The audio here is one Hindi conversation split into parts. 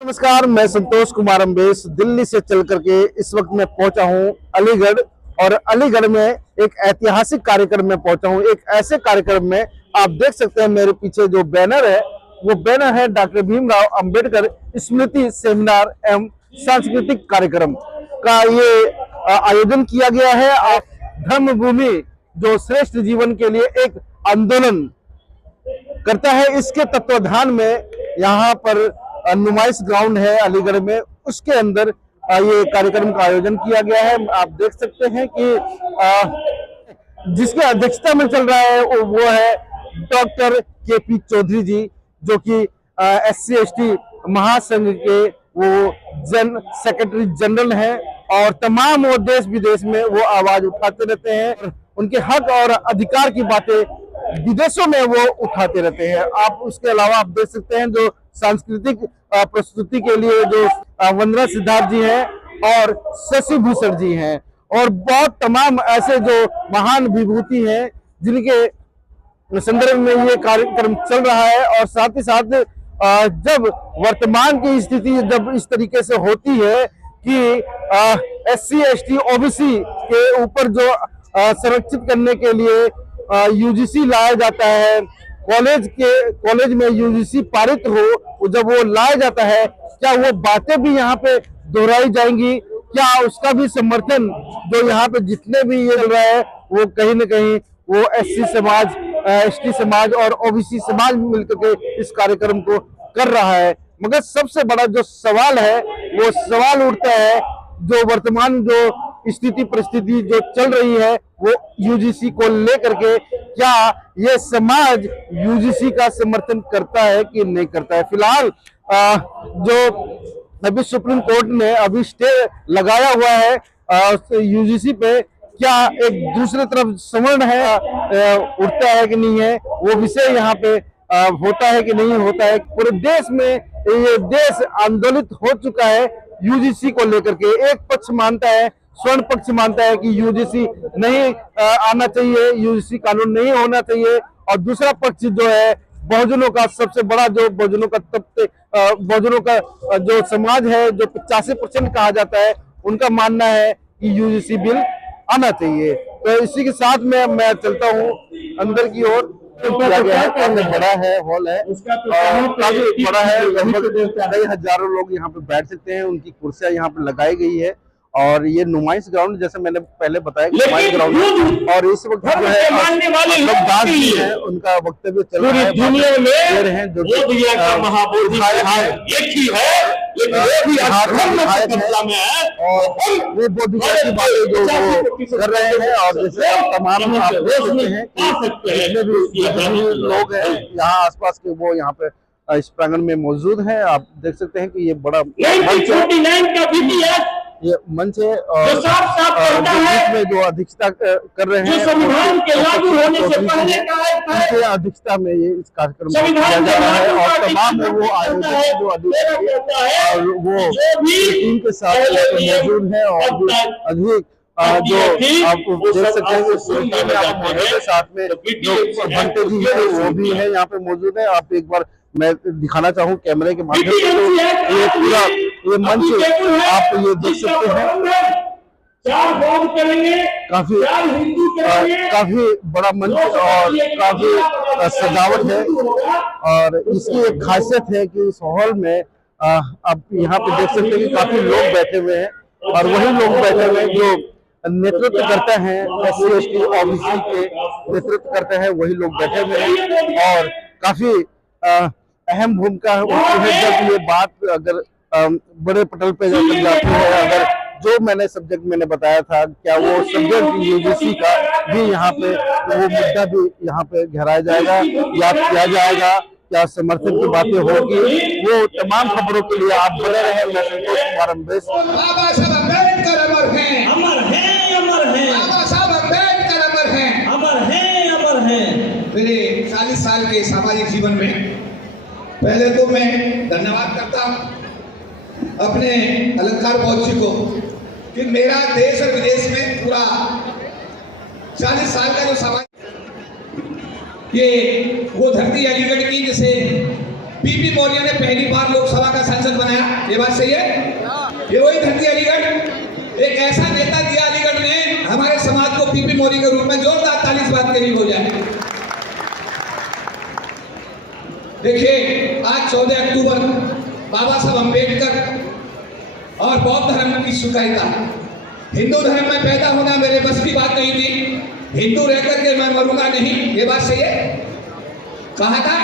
नमस्कार, मैं संतोष कुमार अम्बेश दिल्ली से चल करके इस वक्त मैं पहुंचा हूं अलीगढ़। और अलीगढ़ में एक ऐतिहासिक कार्यक्रम में पहुंचा हूं। एक ऐसे कार्यक्रम में आप देख सकते हैं मेरे पीछे जो बैनर है, वो बैनर है डॉक्टर भीमराव अंबेडकर स्मृति सेमिनार एवं सांस्कृतिक कार्यक्रम का। ये आयोजन किया गया है। धर्मभूमि जो श्रेष्ठ जीवन के लिए एक आंदोलन करता है, इसके तत्वाधान में यहाँ पर नुमाइश ग्राउंड है अलीगढ़ में, उसके अंदर ये कार्यक्रम का आयोजन किया गया है। आप देख सकते हैं कि जिसके अध्यक्षता में चल रहा है वो है डॉक्टर के.पी. चौधरी जी, जो कि SC/ST महासंघ के वो सेक्रेटरी जनरल हैं और तमाम वो देश विदेश में वो आवाज उठाते रहते हैं। उनके हक और अधिकार की बातें विदेशों में वो उठाते रहते हैं। आप उसके अलावा आप देख सकते हैं जो सांस्कृतिक प्रस्तुति के लिए जो वंदना सिद्धार्थ जी हैं और शशि भूषण जी हैं और बहुत तमाम ऐसे जो महान विभूति हैं जिनके संदर्भ में ये कार्यक्रम चल रहा है। और साथ ही साथ जब वर्तमान की स्थिति जब इस तरीके से होती है कि SC/ST OBC के ऊपर जो संरक्षित करने के लिए UGC लाया जाता है, कॉलेज में UGC पारित हो, जब वो लाया जाता है, क्या वो बातें भी यहाँ पे दोहराई जाएंगी? क्या उसका भी समर्थन जो यहाँ पे जितने भी ये चल रहा है वो कहीं ना कहीं वो SC समाज, ST समाज और OBC समाज मिलकर के इस कार्यक्रम को कर रहा है? मगर सबसे बड़ा जो सवाल है वो सवाल उठता है, जो वर्तमान जो स्थिति परिस्थिति जो चल रही है वो UGC को लेकर के, क्या ये समाज UGC का समर्थन करता है कि नहीं करता है? फिलहाल जो अभी सुप्रीम कोर्ट ने अभी स्टे लगाया हुआ है UGC पे, क्या एक दूसरे तरफ सवर्ण है उठता है कि नहीं है, वो विषय यहाँ पे होता है कि नहीं होता है। पूरे देश में ये देश आंदोलित हो चुका है UGC को लेकर के। एक पक्ष मानता है, स्वर्ण पक्ष मानता है कि UGC नहीं आना चाहिए, UGC कानून नहीं होना चाहिए, और दूसरा पक्ष जो है बहुजनों का, सबसे बड़ा जो बहुजनों का तबके, बहुजनों का जो समाज है जो 85% कहा जाता है, उनका मानना है कि UGC बिल आना चाहिए। तो इसी के साथ में मैं चलता हूँ अंदर की ओर। काफी बड़ा है, हॉल है, काफी बड़ा है, लगभग कई हजारों लोग यहाँ पे बैठ सकते हैं। उनकी कुर्सियां यहाँ पे लगाई गई है और ये नुमाइश ग्राउंड, जैसे मैंने पहले बताया, नुमाइश ग्राउंड है। और इस वक्त जो है दास जी हैं, उनका वक्तव्य चल रहा है, दुनिया में हैं जो महाबोधि एक ही है, और वो बोधि की बातें जो वो कर रहे हैं। और जैसे तमाम आप देख सकते हैं कि जितने भी लोग हैं यहाँ आसपास के, वो यहाँ पे इस प्रांगण में मौजूद हैं। आप देख सकते हैं कि ये बड़ा मंच है, ये मंच है और में जो अध्यक्षता कर रहे हैं उनके अध्यक्षता में ये इस कार्यक्रम को किया जा रहा है। और तमाम वो आयोजक जो और वो टीम के साथ मौजूद है और अधिक जो आप देख सकते हैं कि साथ में जो घंटे जी है वो भी है यहाँ पे मौजूद है। आप एक बार मैं दिखाना चाहूँ कैमरे के माध्यम से, तो ये पूरा ये मंच आप ये देख सकते हैं, काफी बड़ा मंच और काफी सजावट है। और इसकी एक खासियत है कि इस हॉल में आप यहाँ पे देख सकते हैं कि काफी लोग बैठे हुए हैं, और वही लोग बैठे हुए हैं जो नेतृत्व करते हैं SC/ST OBC के नेतृत्व करते हैं, वही लोग बैठे हुए हैं। और काफी अहम भूमिका होती है जब ये बात अगर बड़े पटल पे जाकर जाती है। अगर जो मैंने सब्जेक्ट मैंने बताया था, क्या वो सब्जेक्ट UGC का भी यहाँ पे वो मुद्दा भी यहाँ पे गहराया जाएगा, याद किया जाएगा, क्या समर्थन की बातें होगी, वो तमाम खबरों के लिए आप बने रहे। मैं संतोष कुमार अम्बेश। बाबा साहब अम्बेडकर अमर हैं, अमर हैं, अमर हैं। बाबा साहब अम्बेडकर अमर हैं, अमर हैं, अमर हैं। मेरे 40 साल के सामाजिक जीवन में पहले तो मैं धन्यवाद करता हूँ अपने अलंकार बौद्ध जी को कि मेरा देश और विदेश में पूरा 40 साल का जो समाज, ये वो धरती अलीगढ़ की जिसे पीपी मौर्य ने पहली बार लोकसभा का सांसद बनाया। ये बात सही है? ये वही धरती अलीगढ़, एक ऐसा नेता दिया अलीगढ़ ने हमारे समाज को पीपी मोदी के रूप में। जोरदार ताली इस बात के लिए हो जाए। देखिए, आज 14 अक्टूबर बाबा साहब अम्बेडकर और बौद्ध धर्म की स्वीकारिता। हिंदू धर्म में पैदा होना मेरे बस की बात नहीं थी, हिंदू रहकर के मैं मरूंगा नहीं, ये बात सही है? कहा था।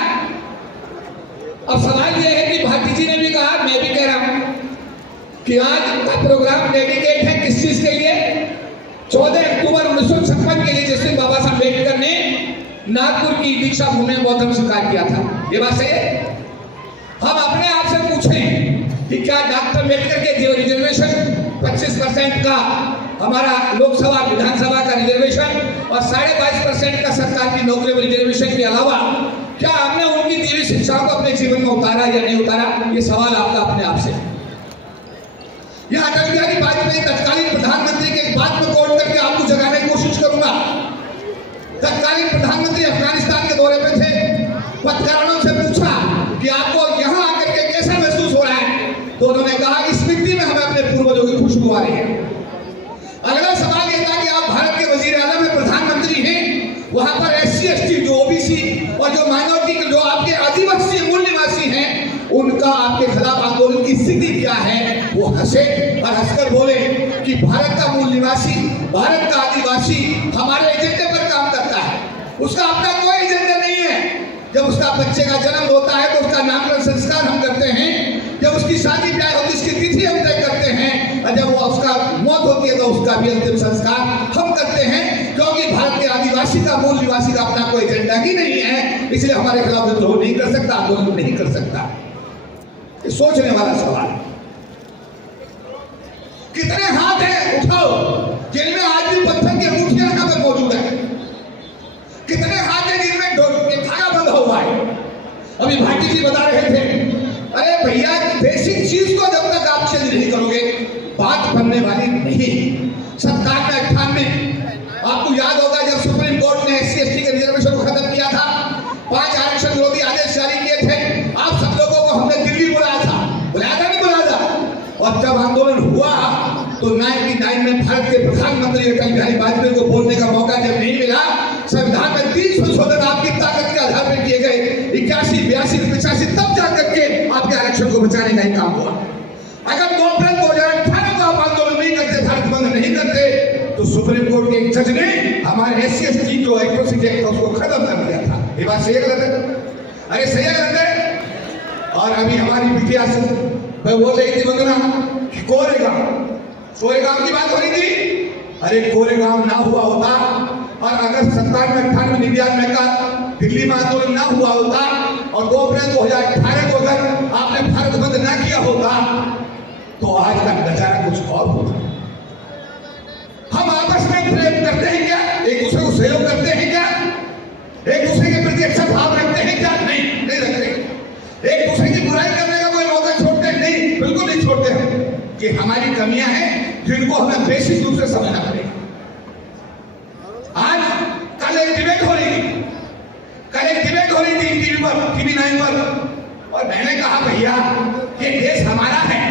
अब सवाल यह है कि भारती जी ने भी कहा, मैं भी कह रहा हूं कि आज का प्रोग्राम डेडिकेट है किस चीज के लिए? 14 अक्टूबर 1956 के लिए, जिस दिन बाबा साहब अम्बेडकर ने नागपुर की दीक्षा भूमि में बौद्ध धर्म स्वीकार किया था। ये बात सही है? हम अपने आप से पूछें कि क्या डॉक्टर अम्बेडकर के जो रिजर्वेशन 25% का हमारा लोकसभा विधानसभा का रिजर्वेशन और 22.5% का सरकार की नौकरी में रिजर्वेशन के अलावा क्या हमने उनकी दी हुई शिक्षाओं को अपने जीवन में उतारा या नहीं उतारा? ये सवाल आपका अपने आप से। यह अटल बिहारी वाजपेयी तत्कालीन प्रधानमंत्री के एक बात में कोट करके आपको जगाने की कोशिश करूंगा। तत्कालीन प्रधानमंत्री अफगानिस्तान के दौरे पे थे, पत्रकारों से पूछा कि आपको यहां आकर के कैसा महसूस हो रहा है? तो उन्होंने कहा, इस मिट्टी में हमें अपने पूर्वजों की खुशबू आ रही है। अगला सवाल यह था कि आप भारत के वजीर आजम में प्रधानमंत्री हैं, वहां पर SC ST जो OBC और जो माइनॉरिटी जो आपके आदिवासी मूल निवासी हैं, उनका आपके खिलाफ आंदोलन की स्थिति क्या है? वो हंसे और हंसकर बोले कि भारत का मूल निवासी, भारत का आदिवासी हमारे एजेंडे पर काम करता है, उसका अपना कोई एजेंडा नहीं है। जब उसका बच्चे का जन्म होता है तो उसका नामकरण संस्कार हम करते हैं, जब उसकी शादी ब्याह होती है उसकी तिथि हम तय करते हैं, और जब वो उसका मौत होती है तो उसका भी अंतिम संस्कार हम करते हैं, क्योंकि भारत के आदिवासी का मूल निवासी का अपना कोई एजेंडा ही नहीं है, इसलिए हमारे खिलाफ विद्रोह नहीं कर सकता, आंदोलन नहीं कर सकता। ये सोचने वाला सवाल। कितने हाथ हैं उठाओ जिनमें आज भी पत्थर की अंगूठियां यहां पर मौजूद है? कितने हाथ हैं जिनमें धागा बंधा हुआ है? अभी भाटी जी बता रहे थे, अरे भैया बेसिक चीज को जब तक आप चेंज नहीं करोगे बात बनने वाली नहीं। 97-98 आपको याद होगा जब सुप्रीम कोर्ट ने SC ST के रिजर्वेशन को खत्म किया था, 5 आरक्षण विरोधी आदेश जारी किए थे, आप सब लोगों को हमने दिल्ली बुलाया था, बुलाया था नहीं बुलाया था? और जब आंदोलन हुआ तो 99 में भारत के प्रधानमंत्री अटल बिहारी वाजपेयी को बोलने का मौका जब नहीं मिला, संविधान में 30 संशोधन आपकी ताकत के आधार पर किए गए, 81, 82, 85 तब जाकर के आपके आरक्षण को बचाने का ही काम हुआ। अगर 2 अप्रैल 2018 को आप आंदोलन नहीं करते, भारत बंद नहीं करते, तो सुप्रीम कोर्ट के एक जज ने हमारे SC ST जो एट्रोसिटी एक्ट उसको खत्म कर दिया था। ये बात सही है गलत है? अरे सही है गलत है? और अभी हमारी बिटिया से मैं बोल रही थी वंदना कि कोरेगांव की बात हो रही थी। अरे कोरेगांव ना हुआ होता और अगर 97, 98, 99 का दिल्ली में आंदोलन ना हुआ होता और 2 अप्रैल 2018 को अगर आपने भारत बंद ना किया होता तो आज का नजारा कुछ और होता। हम आपस में प्रेम करते हैं क्या? एक दूसरे को सहयोग करते हैं क्या? एक दूसरे के प्रति अच्छा भाव रखते हैं क्या? नहीं रखते। एक दूसरे की बुराई करने का कोई मौका छोड़ते नहीं, बिल्कुल नहीं छोड़ते हैं। ये हमारी कमियां हैं जिनको हमें बेसिक रूप से समझना पड़ेगा। आज कल एक डिबेट हो रही थी टीवी पर, TV9 पर, और मैंने कहा भैया ये देश हमारा है,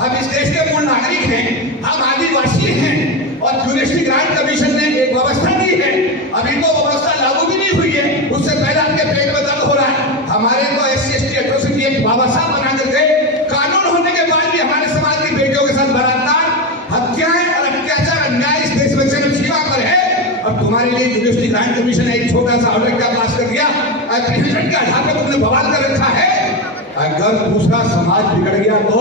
हम इस देश के मूल नागरिक हैं, हम आदिवासी हैं, और ज्यूडिशरी ग्रांट कमीशन ने एक व्यवस्था दी है, अभी तो व्यवस्था लागू भी नहीं हुई है, उससे पहले आपके पेट में दर्द हो रहा है। हमारे तो SC ST एट्रोसिटी एक्ट बाबा साहब बना कर गए, कानून होने के बाद भी हमारे समाज की बेटियों के साथ बलात्कार, हत्याएं और अत्याचार, अन्याय इस देश में चरम सीमा पर है। और तुम्हारे लिए ज्यूडिशरी ग्रांट कमीशन ने एक छोटा सा ऑर्डर क्या पास कर दिया, एप्लीकेशन के आधार पर तुमने बवाल कर रखा है। अगर दूसरा समाज बिगड़ गया तो,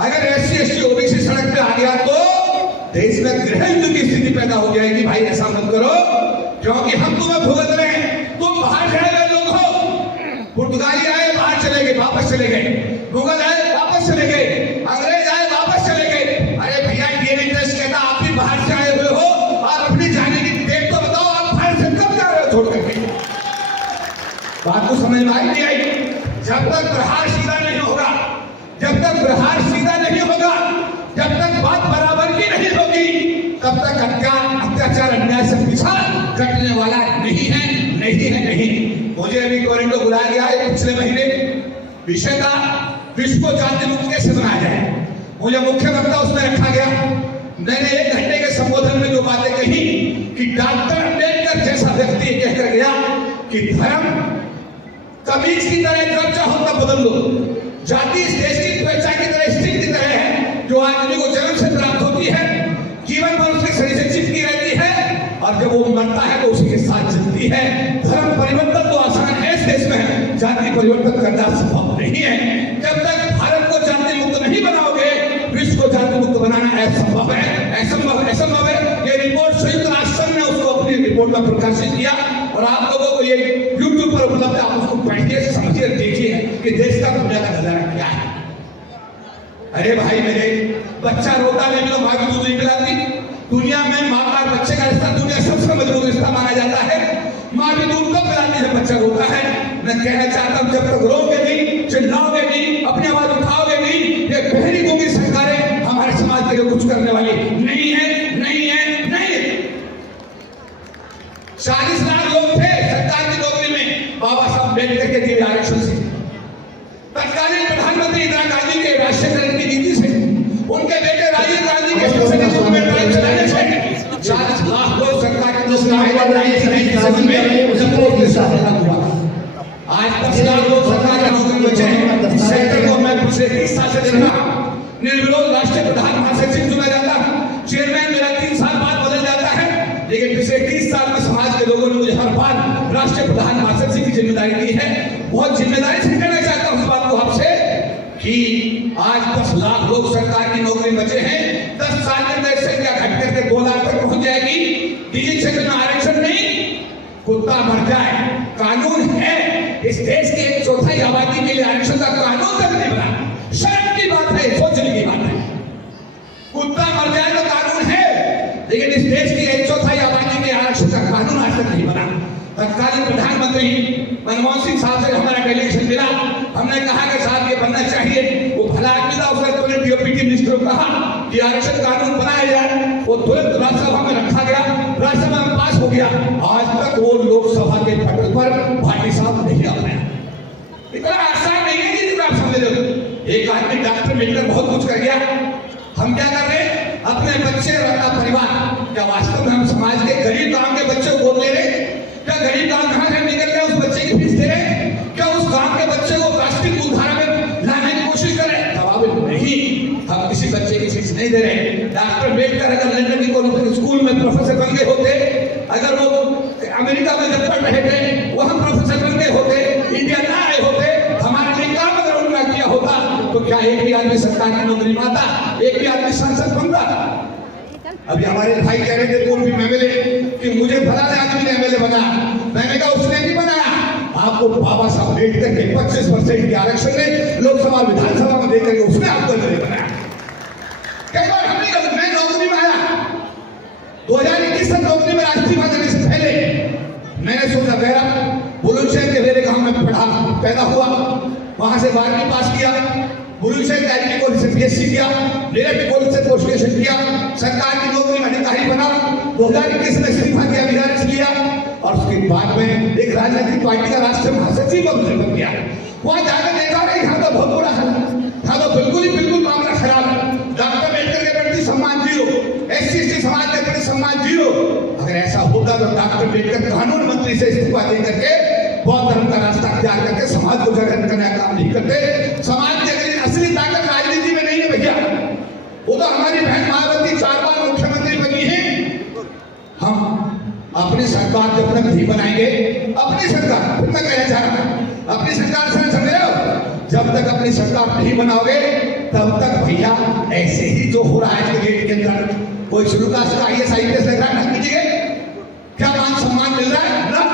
अगर SC ST OBC सड़क पे आ गया तो देश में गृह युद्ध की स्थिति पैदा हो जाएगी। भाई ऐसा मत करो, क्योंकि हम तुम्हें भुगत रहे हैं। तुम बाहर जाए लोग हो, पुर्तगाली आए बाहर चले गए, वापस चले गए, मुगल आए वापस चले गए, अंग्रेज आए वापस चले गए। अरे भैया ये नहीं देश कहता आप भी बाहर से आए हुए हो, आप अपनी जाने की डेट तो बताओ, आप बाहर से कब जा रहे हो छोड़ करके? बात को समझ में नहीं आई। जब तक प्रहार सीधा नहीं होगा, जब तक प्रहार सीधा नहीं होगा, जब तक बात बराबर की नहीं होगी, तब तक अत्याचार अन्याय से पीछा कटने वाला नहीं है। मुझे अभी कोरिंडो बुलाया गया है पिछले महीने, विषय था विश्व को जाति मुक्त कैसे बनाया जाए। मुझे मुख्य वक्ता उसमें रखा गया। मैंने 1 घंटे के संबोधन में जो बातें कही कि डॉक्टर अम्बेडकर जैसा व्यक्ति कहकर गया कि धर्म कमीज की तरह जब चाहो तब बदल लो, जाति इस देश की पहचान की तरह स्टिक की तरह है जो आदमी को जन्म से प्राप्त होती है, जीवन भर उसके शरीर से चिपकी रहती है और जब वो मरता है तो उसी के साथ चलती है। धर्म परिवर्तन तो आसान है इस देश में, जाति परिवर्तन करना संभव नहीं है। जब तक भारत को जाति मुक्त नहीं बनाओगे, विश्व को जाति मुक्त बनाना असंभव है, असंभव है। ये रिपोर्ट संयुक्त राष्ट्र ने उसको अपनी रिपोर्ट में प्रकाशित किया और आप लोगों को ये YouTube पर उपलब्ध है, आप उसको पढ़िए, समझिए, देखिए कि देश का दुनिया का नजारा क्या है। अरे भाई मेरे, बच्चा रोता नहीं तो माँ की दूध नहीं पिलाती। दुनिया में माँ का बच्चे का रिश्ता दुनिया सबसे मजबूत रिश्ता माना जाता है। माँ की दूध कब पिलाती है? बच्चा रोता है। मैं कहना चाहता हूँ जब तक रोगे नहीं, चिल्लाओगे नहीं, अपनी आवाज उठाओगे नहीं, ये बहरी गूंगी सरकारें हमारे समाज के लिए कुछ करने वाली नहीं है। 40 लाख लोग थे सरकार की नौकरी में बाबा साहब अम्बेडकर के दिए आरक्षण से, तत्कालीन प्रधानमंत्री इंदिरा गांधी के राष्ट्रीयकरण की नीति से, उनके बेटे राजीव गांधी के शासन में ट्रायल चलाने से 40 लाख लोग सरकार की नौकरी में। आज 10 लाख लोग सरकार की नौकरी में बचे। सेक्टर को मैं पिछले 30 साल से देख रहा हूं। निर्विरोध राष्ट्रीय प्रधान महासचिव चुना जाता है, चेयरमैन मेरा 3 साल बाद बदल जाता है, लेकिन पिछले 30 साल में समाज के लोगों ने मुझे हर बार राष्ट्रीय प्रधान महासचिव की जिम्मेदारी दी है। बहुत जिम्मेदारी से कहना चाहता हूं इस बात को आपसे कि आज 10 लाख लोग सरकार की नौकरी बचे हैं। 10 साल के अंदर संख्या घट करके 2 लाख तक पहुंच जाएगी। निजी क्षेत्र में आरक्षण नहीं, कुत्ता मर जाए, कानून है। इस देश की 1/4 आबादी के लिए आरक्षण का कानून तक नहीं बना। शर्म की बात है, सोचने की बात है। कुत्ता मर जाए तो कानून है, लेकिन इस देश की 1/4 आबादी के आरक्षण का कानून आज तक नहीं बना। तत्कालीन प्रधानमंत्री मनमोहन सिंह साहब से हमारा डेलीगेशन मिला, हमने कहा कि साहब ये बनना चाहिए। वो भला आदमी था, उसने तुरंत डीओपीटी मिनिस्टर को कहा कि आरक्षण कानून बनाया जाए। वो तुरंत राज्यसभा में रखा गया, राज्यसभा में पास हो गया। आज तक वो लोकसभा के पटल पर भाटी साहब नहीं आ पाया। इतना आसान नहीं है जितना आप समझ रहे हो। एक आदमी डॉक्टर मिलकर बहुत कुछ कर गया, हम क्या कर रहे हैं? अपने बच्चे और अपना परिवार, क्या वास्तव में हम समाज के गरीब गांव के बच्चे को गोद ले रहे? क्या गरीब गांव कहां से निकल गया उस बच्चे की फीस दे रहे? क्या उस गांव के बच्चे को राष्ट्रीय मुख्यधारा में लाने की कोशिश कर रहे? जवाब नहीं, हम किसी बच्चे की फीस नहीं दे रहे। डॉक्टर अम्बेडकर अगर लंदन की कोई स्कूल में प्रोफेसर बन गए होते, अगर वो अमेरिका में जब पढ़ रहे थे वहां प्रोफेसर बन गए होते, इंडिया ना आए होते, हमारे लिए काम अगर उन्होंने किया होता तो क्या एक भी आदमी सरकार की नौकरी पाता, एक भी आदमी सांसद बनता? अभी हमारे भाई कह रहे थे कोई भी एमएलए कि मुझे फलाने आदमी ने एमएलए बनाया। मैंने कहा उसने नहीं बनाया, आपको बाबा साहब अम्बेडकर के 25% के आरक्षण ने लोकसभा विधानसभा में देकर के उसने आपको एमएलए बनाया। कई बार हमने कहा मैं नौकरी में आया 2021 तक नौकरी में राष्ट्रीय देने से पहले मैंने सोचा गया बुलंदशहर के मेरे गांव में पढ़ा पैदा हुआ, वहां से 12वीं पास किया, बुलंदशहर के आईटी कॉलेज से बीएससी किया, मेरठ कॉलेज से पोस्ट ग्रेजुएशन किया, सरकार की नौकरी में अधिकारी बना, 2021 में इस्तीफा दिया, विधायक किया और उसके बाद में एक राजनीतिक पार्टी का राष्ट्रीय महासचिव बन गया। वहां जाकर देखा नहीं, यहाँ तो बहुत बुरा है, यहाँ तो बिल्कुल मामला खराब है। डॉक्टर अम्बेडकर के प्रति सम्मान जीरो, SC/ST समाज के प्रति सम्मान जीरो। अगर ऐसा होता तो डॉक्टर अम्बेडकर कानून मंत्री से इस्तीफा दे करके बौद्ध धर्म का रास्ता अख्तियार करके समाज को जागृत करने का काम नहीं करते। समाज की असली ताकत राजनीति में नहीं है भैया, वो तो हमारी बहन मायावती 4 बार मुख्यमंत्री बनी है। हम अपनी सरकार जब तक नहीं बनाएंगे, अपनी सरकार, फिर मैं कहना चाह रहा हूं अपनी सरकार से समझ रहे हो, जब तक अपनी सरकार नहीं बनाओगे तब तक भैया ऐसे ही जो हो रहा है गेट के अंदर कोई शुरू का IAS IPS लग रहा है, क्या मान सम्मान मिल रहा है ना?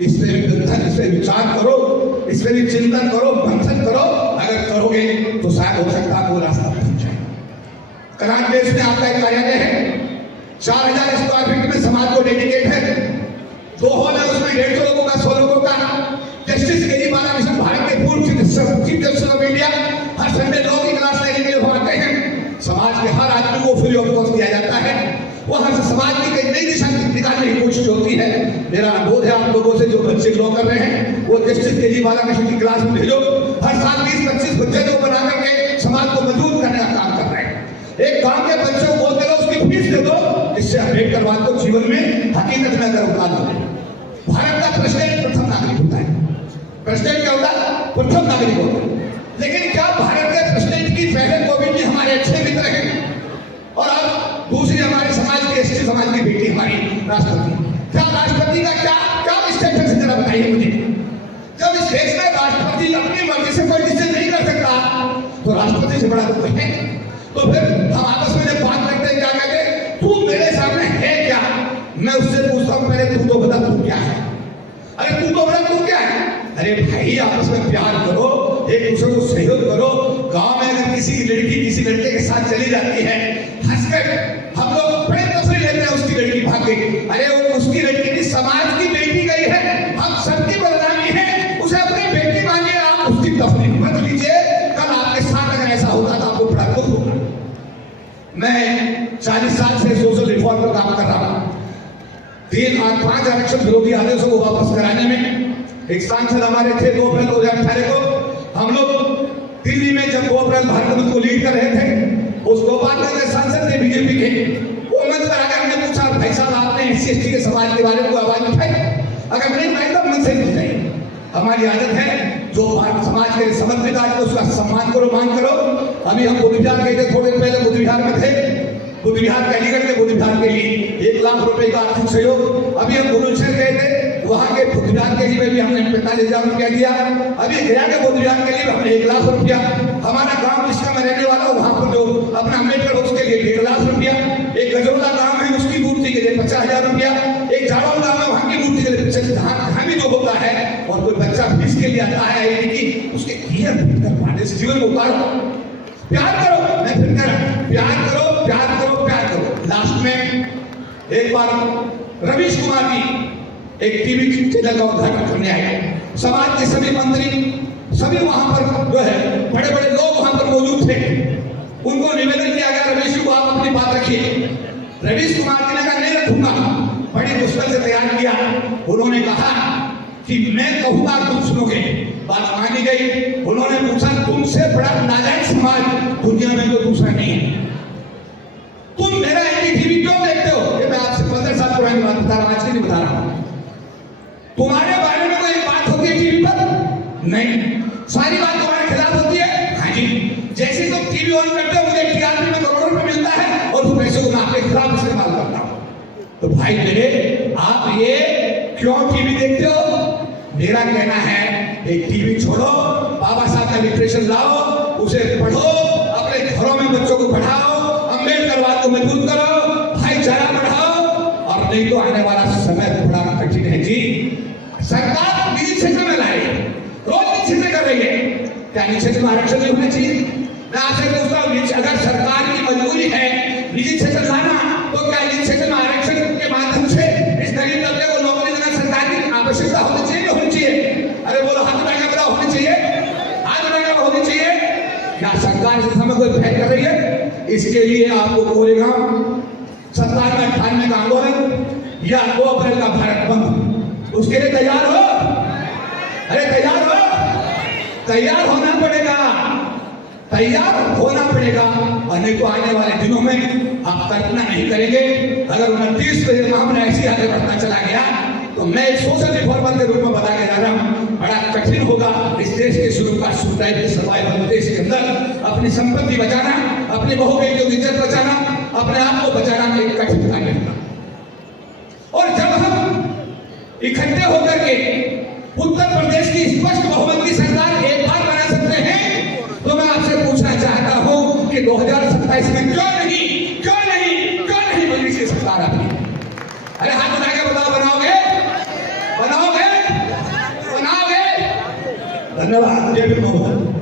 इससे विचार करो, इससे भी चिंतन करो, मंथन करो। अगर करोगे तो शायद हो सकता है वो रास्ता बन जाए। करान देश में आपका एक कार्यालय है, 4000 स्क्वायर फीट में समाज को डेडिकेट है, 2 हॉल है, उसमें 150 लोगों का, 100 लोगों का। जस्टिस केजरीवाल मिशन भारत के पूर्व chief justice of India her Sunday law की क्लास लेने के लिए आते हैं। समाज के हर आदमी को फ्री ऑफ कॉस्ट दिया जाता है, वहां से समाज की कई नई दिशा निकालने की कोशिश होती है। मेरा अनुरोध है आप लोगों से जो बच्चे लॉ कर रहे हैं वो जस्टिस केजरीवाल मिशन की क्लास में भेजो। हर साल 20-25 बच्चे को बना करके समाज को मजबूत करने का काम कर रहे हैं। एक गांव के बच्चों को बोलते रहो, उसकी फीस दे दो, इससे अम्बेडकरवाद को जीवन में हकीकत में अगर उतार दो। भारत का प्रेसिडेंट प्रथम नागरिक होता है। प्रेसिडेंट क्या होता है? प्रथम नागरिक होता है। लेकिन क्या भारत के प्रेसिडेंट की पहले कोविंद जी हमारे अच्छे मित्र हैं और अब दूसरी हमारे समाज की एसटी समाज की बेटी हमारी राष्ट्रपति। क्या राष्ट्रपति का क्या स्टेटस है, जरा बताइए मुझे। जब इस देश में राष्ट्रपति अपनी मर्जी से कोई डिसीजन नहीं कर सकता तो राष्ट्रपति से बड़ा तो कोई है। तो फिर हम आपस में जब बात करते हैं क्या कहते हैं, तू मेरे सामने है क्या? मैं उससे पूछता हूँ पहले तू तो बता तू क्या है। अरे तू तो बता तू क्या है। अरे भाई आपस में प्यार करो, एक दूसरे को सहयोग करो। गांव में अगर किसी लड़की किसी लड़के के साथ चली जाती है, हंसकर हम लोग बड़े तसल्ली लेते हैं उसकी लड़की भाग गई। अरे वो उसकी लड़की नहीं, समाज की बेटी गई है, हम सबकी बदनामी है। उसे अपनी बेटी मानिए, आप उसकी तफरीक मत लीजिए। कल आपके साथ अगर ऐसा होता तो आपको बड़ा दुख होगा। मैं 40 साल से सोशल रिफॉर्म पर काम कर रहा हूँ। 5 आरक्षण विरोधी आदेशों को वापस कराने में एक सांसद हमारे थे 2 अप्रैल 2018 को। हम लोग दिल्ली में जब 2 अप्रैल भारत बंद को लीड कर रहे थे, उस गोपालगंज के सांसद थे बीजेपी के, वो मंच पर आकर हमने पूछा भाई साहब आपने SC/ST के समाज के बारे में आवाज उठाई? अगर नहीं उठाई तो मन से नहीं उठाई। हमारी आदत है जो समाज के समर्पित आज उसका सम्मान करो, मान करो। अभी हम बुद्ध विहार गए थे, थोड़े पहले बुद्ध विहार में थे। बुद्ध विहार के अलीगढ़ के बुद्ध विहार के लिए 1 लाख रुपए का आर्थिक सहयोग। अभी हम बुलंदशहर गए थे, वहाँ के बुद्ध विहार के लिए भी हमने 45,000 रुपया दिया। अभी गया के बुद्ध विहार के लिए हमने 1 लाख रुपया। हमारा गांव जिसका मैं रहने वाला हूँ, वहाँ पर जो अपना अम्बेडकर उसके लिए 1.5 लाख रुपया। एक गजौला गांव है, उसकी मूर्ति के लिए 50,000 रुपया। एक झाड़ोल गांव है, वहाँ की मूर्ति के लिए 50,000। जहाँ भी जो होता है और कोई बच्चा फीस के लिए आता है की उसके जीवन को उतारो, प्यार करो। मैं फिर कह रहा हूं, प्यार करो, प्यार करो, प्यार करो। लास्ट में एक बार रवीश कुमार की एक टीवी चैनल का उद्घाटन करने आए। समाज के सभी मंत्री, सभी वहां पर जो है बड़े बड़े लोग वहां पर मौजूद थे। उनको निवेदन किया गया रवीश जी को आप अपनी बात रखिए। रवीश कुमार जी ने कहा नहीं रखूंगा। बड़ी मुश्किल से तैयार किया। उन्होंने कहा कि मैं कहूंगा तुम सुनोगे। बात मानी गई। उन्होंने पूछा तुमसे बड़ा नाजायज समाज दुनिया में तो दूसरा नहीं है, तुम मेरा एनडीटीवी क्यों देखते हो? ये मैं आपसे 15 साल पुरानी बात बता रहा हूं, आज की नहीं बता रहा हूं। तुम्हारे बारे में कोई बात होती है टीवी पर? नहीं। सारी बात तुम्हारे खिलाफ होती है? हाँ जी। जैसे तुम टीवी ऑन करते हो, मुझे टीआरपी में करोड़ों रुपए मिलता है और तुम पैसे को आपके खिलाफ इस्तेमाल करता हूं। तो भाई मेरे, आप ये क्यों टीवी देखते हो? मेरा कहना है एक टीवी छोड़ो, बाबा साहब का लिटरेचर लाओ, उसे पढ़ो, अपने घरों में बच्चों को पढ़ाओ, अम्बेडकरवाद को मजबूत करो, भाईचारा बढ़ाओ। और नहीं तो आने वाला समय बड़ा कठिन है जी। सरकार निजी क्षेत्र में लाए, रोज निजी क्षेत्र कर रही है। क्या निजी क्षेत्र में आरक्षण नहीं होना चाहिए? मैं आपसे पूछता हूँ, अगर सरकार की मजबूरी है निजी क्षेत्र लाना, तो क्या निजी क्षेत्र में आरक्षण के माध्यम से इस गरीब तबके को नौकरी देना सरकार की आवश्यकता होनी चाहिए? होनी चाहिए। अरे बोलो हाथ उठाएगा, बड़ा होनी चाहिए, हाथ उठाएगा होनी चाहिए। क्या सरकार इस समय कोई पहल कर रही है? इसके लिए आपको कोरेगांव 97-98 का आंदोलन या 2 अप्रैल का भारत बंद, उसके लिए तैयार हो? अरे तैयार हो? तैयार होना पड़ेगा, तैयार होना पड़ेगा। और नहीं तो आने वाले दिनों में आप कल्पना नहीं करेंगे। अगर 29 मामला ऐसी आगे बढ़ता चला गया तो मैं सोशल रिफॉर्मर के रूप में बता के जा रहा हूँ, बड़ा कठिन होगा इस देश के शुरू का सर्वाइवल देश के अंदर अपनी संपत्ति बचाना, अपनी बहू बेटियों की इज्जत बचाना, अपने आप को बचाना एक कठिन कार्य होगा। और जब हम इकट्ठे होकर के उत्तर प्रदेश की स्पष्ट बहुमत की सरकार एक बार बना सकते हैं, तो मैं आपसे पूछना चाहता हूं कि 2027 में क्यों नहीं बनी सी सरकार आपकी? अरे हाथ उठा के बताओ, बनाओगे? धन्यवाद। जय भीम।